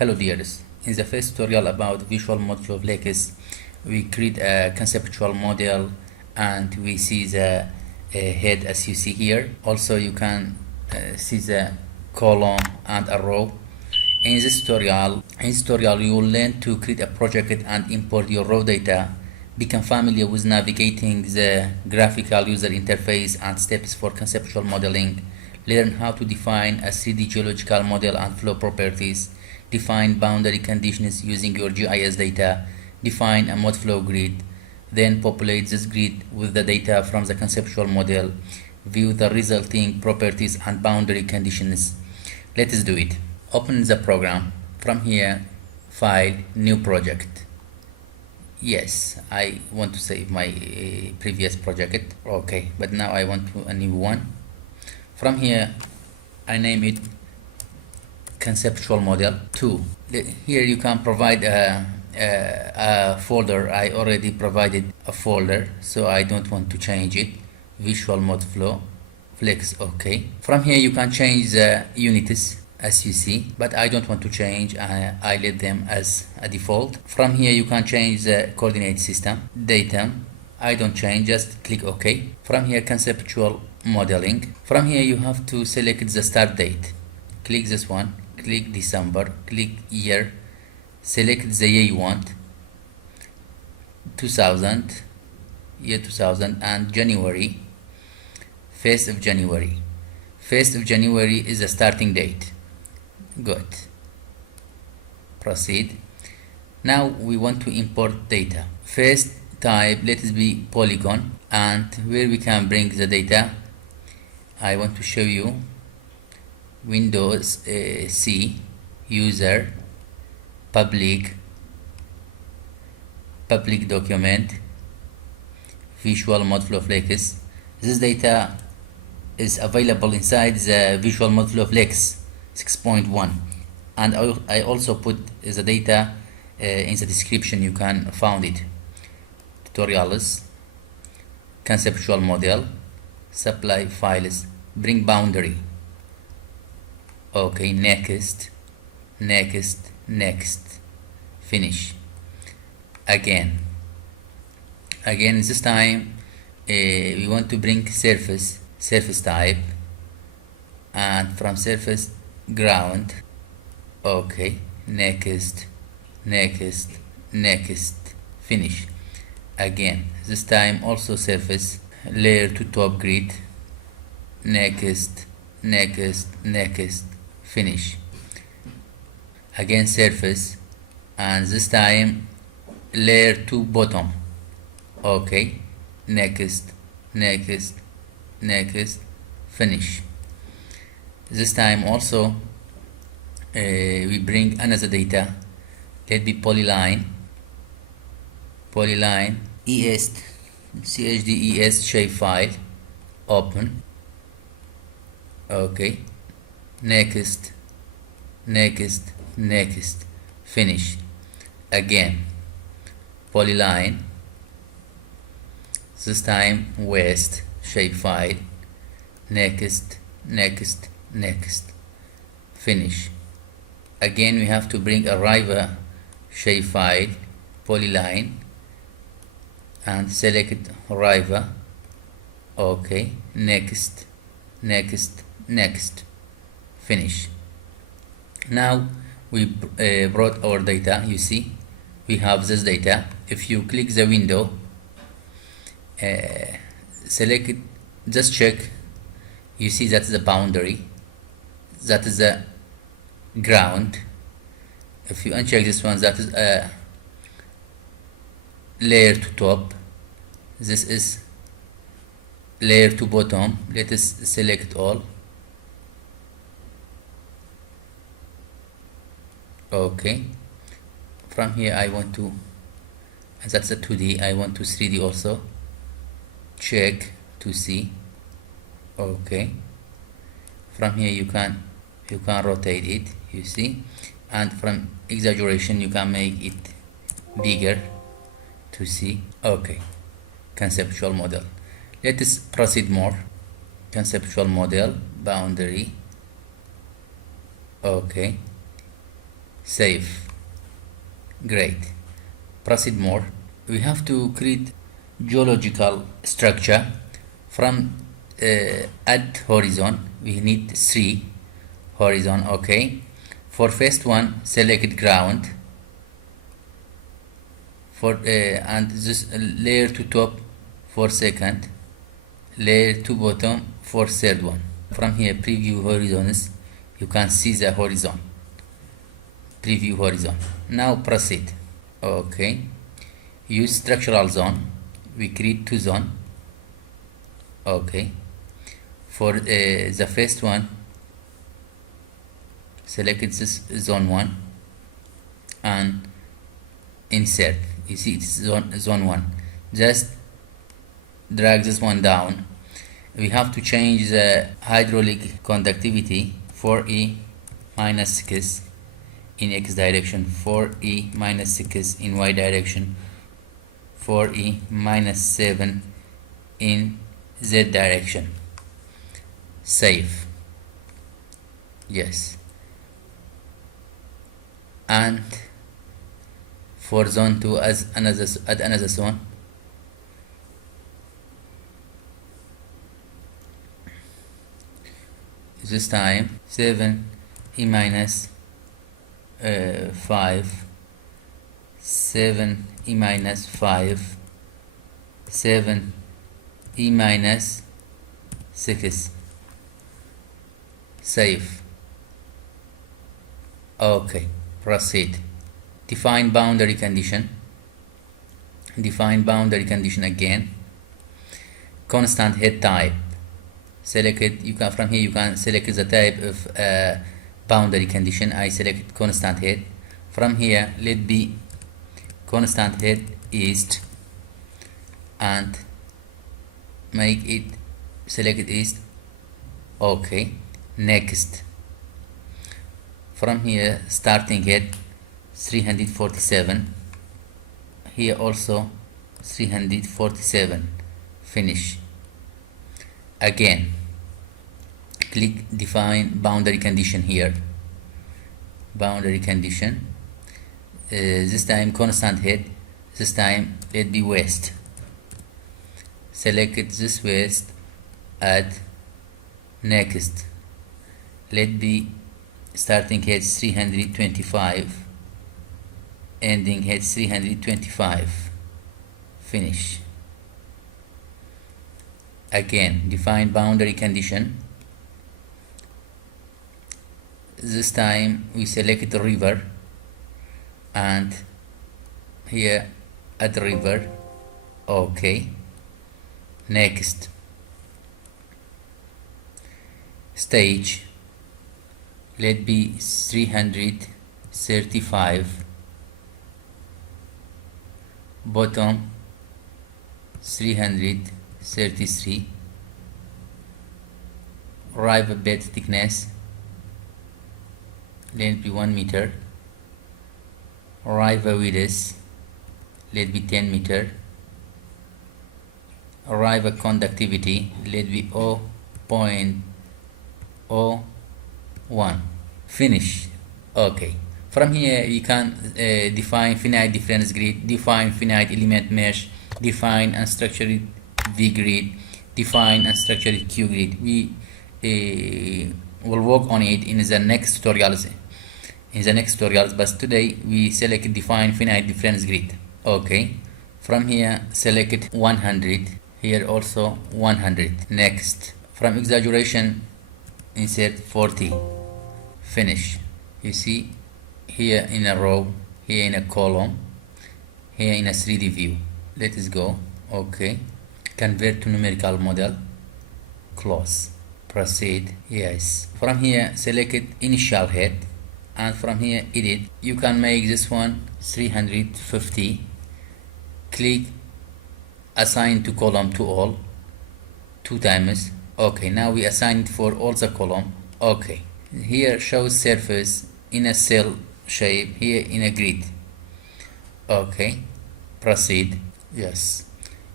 Hello dears, in the first tutorial about visual Modflow Flex, we create a conceptual model and we see the head as you see here. Also you can see the column and a row. In this tutorial you will learn to create a project and import your raw data, become familiar with navigating the graphical user interface and steps for conceptual modeling, learn how to define a 3D geological model and flow properties, define boundary conditions using your GIS data, define a Modflow grid, then populate this grid with the data from the conceptual model, view the resulting properties and boundary conditions. Let us do it. Open the program. From here, File, New Project. Yes, I want to save my previous project. Okay, but now I want a new one. From here, I name it Conceptual Model 2. Here you can provide a folder. I already provided a folder, so I don't want to change it. Visual Modflow Flex. Okay. From here you can change the units as you see, but I don't want to change. I let them as a default. From here you can change the coordinate system, datum. I don't change, just click OK. From here, conceptual modeling. From here you have to select the start date. Click this one, click December, click year, select the year you want, 2000, year 2000, and January, 1st of January. 1st of January is the starting date. Good. Proceed. Now we want to import data. First type, let it be polygon, and where we can bring the data, I want to show you Windows C, user, public document, visual Modflow Flex. This data is available inside the visual Modflow Flex 6.1, and I also put the data in the description. You can find it. Tutorials, conceptual model, supply files, bring boundary. Okay, next, finish. Again, this time we want to bring surface type, and from surface, ground. Okay, next, finish. Again, this time also surface, layer to top grid, next, finish. Again surface, and this time layer to bottom. Okay, next, finish. This time also we bring another data. Let be polyline ES CHDES shapefile, open. Okay, next, finish. Again polyline, this time west shapefile, next, finish. Again we have to bring a river shapefile, polyline, and select river. Okay, next, finish. Now we brought our data. You see we have this data. If you click the window, select it, just check, you see that's the boundary, that is the ground. If you uncheck this one, that is a layer to top, this is layer to bottom. Let us select all. Okay, from here I want to, that's a 2D, I want to 3D also. Check to see. Okay, from here you can rotate it, you see, and from exaggeration you can make it bigger to see. Okay, conceptual model. Let us proceed more. Conceptual model, boundary. Okay, Save. Great. Proceed more. We have to create geological structure from add horizon. We need 3 horizon. Okay. For first one, select ground. For and this layer to top for second, layer to bottom for third one. From here, preview horizons. You can see the horizon. Preview horizon. Now proceed. Okay. Use structural zone. We create 2 zone. Okay. For the first one, select this zone 1 and insert. You see it's zone 1. Just drag this one down. We have to change the hydraulic conductivity 4E minus 6 in X direction, 4E minus 6 in Y direction, 4E minus 7 in Z direction. Save. Yes. And for zone 2 as another zone. This time 7 E minus 5, 7 E minus 5, 7 E minus 6. Save. Okay, proceed. Define boundary condition. Define boundary condition again. Constant head type. Select it. You can from here you can select the type of boundary condition. I select constant head. From here let be constant head east and make it select it east. Okay. Next. From here starting head 347. Here also 347. Finish. Again click define boundary condition here. Boundary condition. This time constant head. This time let be west. Select it this west. Add. Next. Let be starting head 325. Ending head 325. Finish. Again define boundary condition. This time we select the river and here at the river. Okay. Next. Stage. Let be 335. Bottom 333. River bed thickness let be 1 meter. River width let be 10 meter. River conductivity let be 0.01. Finish. Okay. From here you can define finite difference grid, define finite element mesh, define unstructured V grid, define unstructured Q grid. We will work on it in the next tutorials. But today we select define finite difference grid. Okay. From here select 100. Here also 100. Next. From exaggeration insert 40. Finish. You see here in a row, here in a column, here in a 3D view. Let us go. Okay. Convert to numerical model. Close. Proceed. Yes. From here select initial head and from here edit. You can make this one 350. Click assign to column to all 2 times. Okay. Now we assign it for all the column. Okay. Here shows surface in a cell shape, here in a grid. Okay. Proceed. Yes.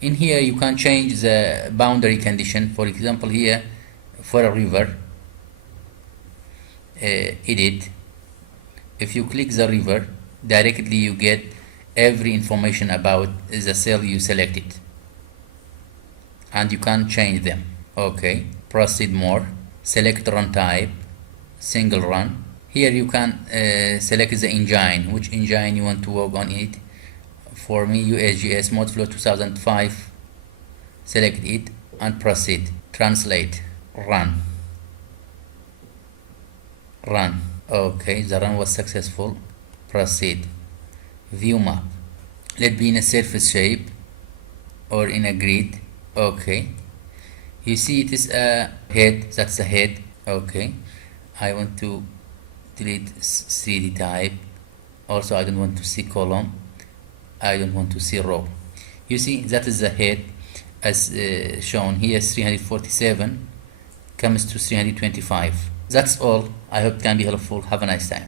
In here you can change the boundary condition. For example here for a river, edit If you click the river, directly you get every information about the cell you selected, and you can change them. Okay, proceed more, select run type, single run. Here you can select the engine, which engine you want to work on it. For me, USGS Modflow 2005. Select it and proceed. Translate, run. Okay, the run was successful. Proceed. View map. Let be in a surface shape or in a grid. Okay, you see it is a head. That's a head. Okay, I want to delete 3D type. Also, I don't want to see column. I don't want to see row. You see, that is the head as shown here. 347 comes to 325. That's all. I hope it can be helpful. Have a nice time.